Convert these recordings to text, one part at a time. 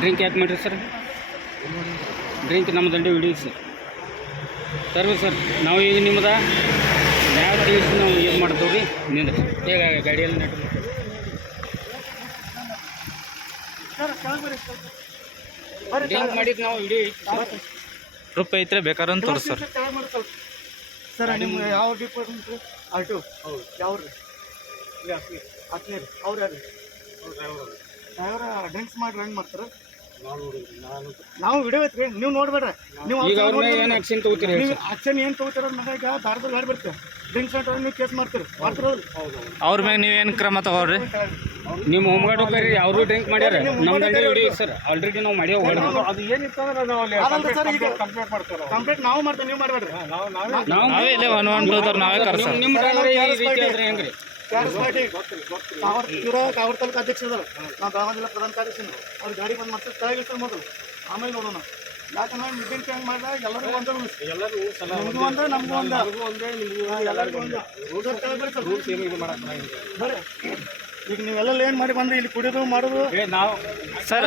Drink ಯಾಕೆ ಮಾಡಿರಿ sir? Drink ನಮ್ಮ ದಂಡೆ ಹಿಡಿದು ಸರ್ ಸರ್ ನಾವು ಈಗ ನಿಮ್ಮದ ಯಾವ ತಿಳಿಸಿ ನಾವು ಏನು ಮಾಡ್ತೀವಿ ರೀ ನಿಂದ್ರಿ ಈಗ ಗಾಡಿಯಲ್ಲಿ ನೆಟ್ಟು ಡ್ರಿಂಕ್ ಮಾಡಿದ್ದು ನಾವು ಹಿಡಿ ರೂಪಾಯಿ ಐತ್ರಿ ಬೇಕಾದ್ರೆ ತೋರಿಸ್ ಸರ್. ಸರ್ ನಿಮ್ಗೆ ಯಾವ ಡಿಪಾರ್ಟ್ಮೆಂಟ್ ರೀ? ಆಟೋ ಹೌದು ಯಾವ ರೀ? ಹತ್ತನೇ ರೀ ಅವ್ರು ಯಾರು ಡ್ರೈವರ ಡ್ರಿಂಕ್ಸ್ ಮಾಡಿ ಹೆಂಗೆ ಮಾಡ್ತಾರೆ? ನಾವು ವಿಡಿಯೋ ಐತ್ರಿ ನೀವು ನೋಡ್ಬೇಡ್ರಿ. ನೀವು ಏನು ಆಕ್ಷನ್ ತಗೋತೀರಿ? ನೀವು ಆಕ್ಷನ್ ಏನು ತಗೋತೀರ ಮಗ? ಈಗ ದಾರದಲ್ಲಿ ಗಾಡಿ ಬರ್ತೇವೆ ಡ್ರಿಂಕ್ಸ್ ಅಂತ ನೀವು ಕೇಸ್ ಮಾಡ್ತೀರಿ ಮಾಡ್ತಿರೋದು ಅವ್ರ ಮ್ಯಾಗ ನೀವೇನು ಕ್ರಮ ತಗೋರಿ? ನಿಮ್ಮ ಹೋಮ್ ಗಾರ್ಡ್ ಹೋಗ್ರಿ ಅವರು ಡ್ರಿಂಕ್ ಮಾಡ್ಯಾರ ನಮ್ಮ ದಂಡೆ ಹಿಡಿ ಸರ್. ಆಲ್ರೆಡಿ ನಾವು ಮಾಡಿ ಅದು ಏನಿತ್ತು ಅಂದ್ರೆ ನಾವು ಅಲ್ಲಿ ಸರ್ ಈಗ ಕಂಪ್ಲೇಂಟ್ ಮಾಡ್ತಾರೆ. ಕಂಪ್ಲೇಂಟ್ ನಾವು ಮಾಡ್ತೇವೆ ನೀವು ಮಾಡಬೇಡ್ರಿ. ನಾವೇ ಇಲ್ಲೇ 112 ನಾವೇ ಕರ್ಸ ನಿಮ್ಮ ಡ್ರೈವರ್ ಈ ರೀತಿ ಆದ್ರೆ ಹೆಂಗ್ರಿ? ಕಾವರ್ ತಾಲೂಕು ಅಧ್ಯಕ್ಷ ಅದಾರ. ನಾವು ಬೆಳಗಾವಿ ಜಿಲ್ಲಾ ಪ್ರಧಾನ ಕಾರ್ಯದರ್ಶಿ. ಅವ್ರು ಗಾಡಿ ಬಂದು ಮಾಡ್ತಾರೆ ತೆಳಗಿರ್ತಾರೆ ಮೊದಲು ಆಮೇಲೆ ನೋಡೋಣ. ಯಾಕಂದ್ರೆ ಮಿಡ್ಡಿಂಗ್ ಹೆಂಗೆ ಮಾಡಿದಾಗ ಎಲ್ಲರಿಗೂ ಒಂದೇ ನಿಮಗೂ ಒಂದೇ ನಮಗೂ ಒಂದೇ ಎಲ್ಲರಿಗೂ ಒಂದೇ ಬರ್ರಿ. ಈಗ ನೀವೆಲ್ಲ ಏನು ಮಾಡಿ ಬಂದ್ರೆ ಇಲ್ಲಿ ಕುಡಿಯೋದು ಮಾಡೋದು ಸರ್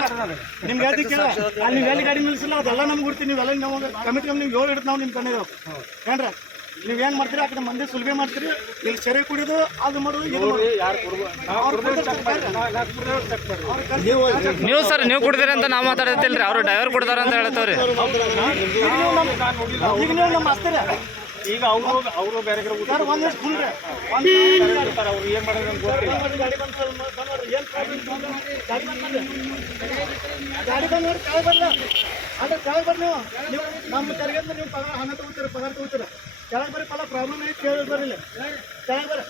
ನಿಮ್ಗೆ ಯಾಕೆ ಕೇಳ ಅಲ್ಲಿ ನೀವು ಎಲ್ಲಿ ಗಾಡಿ ನಿಲ್ಲಿಸಿಲ್ಲ ಅದೆಲ್ಲ ನಮ್ಗೆ ಕೊಡ್ತೀವಿ. ನೀವೆಲ್ಲ ನಾವು ಕಮಿಟಿ ನೀವು 7 ಹಿಡಿದು ನಾವು ನಿಮ್ಮ ಕಣ್ಣಿಗೆ ಏನ್ರ ನೀವು ಏನು ಮಾಡ್ತೀರಿ? ಆ ಕಡೆ ಮಂದಿ ಸುಲಭೆ ಮಾಡ್ತೀರಿ. ಇಲ್ಲಿ ಸೆರೆ ಕುಡಿಯೋದು ಅದು ಮಾಡೋದು ನೀವು ಸರ್ ನೀವು ಕುಡ್ದಿರಿ ಅಂತ ನಾವು ಮಾತಾಡತ್ತಿಲ್ರಿ. ಅವರು ಡ್ರೈವರ್ ಕುಡ್ದಾರ ಅಂತ ಹೇಳ್ತಾವ್ರಿ. ಈಗ ನೀವು ನಮ್ಮ ಅಸ್ತೀರ ಈಗ ಅವರು ಬೇರೆ ಸರ್ ಒಂದಷ್ಟು ಕುಂಡ್ರೆ ಅವ್ರು ಏನು ಮಾಡೋದು ಗಾಡಿ ಬಂದು ನೋಡಿ ಕಾಳು ಬರಲ್ಲ ಅಂದ್ರೆ ಕಾಳು ಬರ್ರಿ. ನೀವು ನಮ್ಮ ತೆರಿಗೆ ನೀವು ಪಗಾರ ಹಣ ತಗೋತೀರ ಪಗಾರ ತಗೋತೀರ ಕೆಳಗೆ ಬರ್ರಿ. ಪಲ್ಲ ಪ್ರಾಬ್ಲಮ್ ಐತೆ ಕೇಳಿ ಬರಲಿಲ್ಲ ಕೆಳಗೆ ಬರ್ರಿ.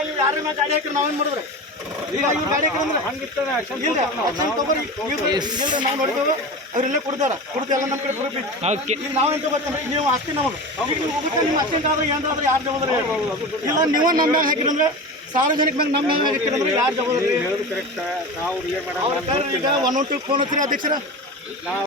ಇಲ್ಲಿ ಯಾರ ಮ್ಯಾಗ ಗಾಡಿ ಹಾಕಿ ನಾವೇನು ಮಾಡಿದ್ರೆ ಈಗ ಇವ್ರು ಗಾಡಿ ಹಾಕಿದ್ರೆ ಹಂಗಿರ್ತದೆ ಇಲ್ಲ ಆಕ್ಷನ್ ತಗೋರಿ. ಇಲ್ರಿ ನಾವು ನೋಡ್ತೇವೆ ಅವ್ರೆಲ್ಲ ಕುಡ್ದಾರ ಕುಡ್ದು ಎಲ್ಲ ನಮ್ಮ ಕಡೆ ಬರಬೇಕು. ಈಗ ನಾವೇನು ತಗೋತೀವಿ ನೀವು ಆಸ್ತಿ ನಮಗೆ ಈಗ ನೀವು ಹೋಗುತ್ತೆ ನಿಮ್ಮ ಅಷ್ಟೇಂಟ್ ಆದ್ರೆ ಏನಾದ್ರೆ ಯಾರು ಜವಾಬ್ದಾರಿ? ಇಲ್ಲ ನೀವು ನಮ್ಮ ಮ್ಯಾಗ ಹಾಕಿರಂದ್ರೆ ಸಾರ್ವಜನಿಕ ಮ್ಯಾಗ ನಮ್ಮ ಮ್ಯಾಗ ಹಾಕಿರಂದ್ರೆ ಯಾರು ಜವಾಬ್ದಾರಿ? ಕರೆಕ್ಟ್ ನಾವು ಅವ್ರ ಈಗ 112 ಫೋನ್ ಹಚ್ಚಿರಿ ಅಧ್ಯಕ್ಷರ.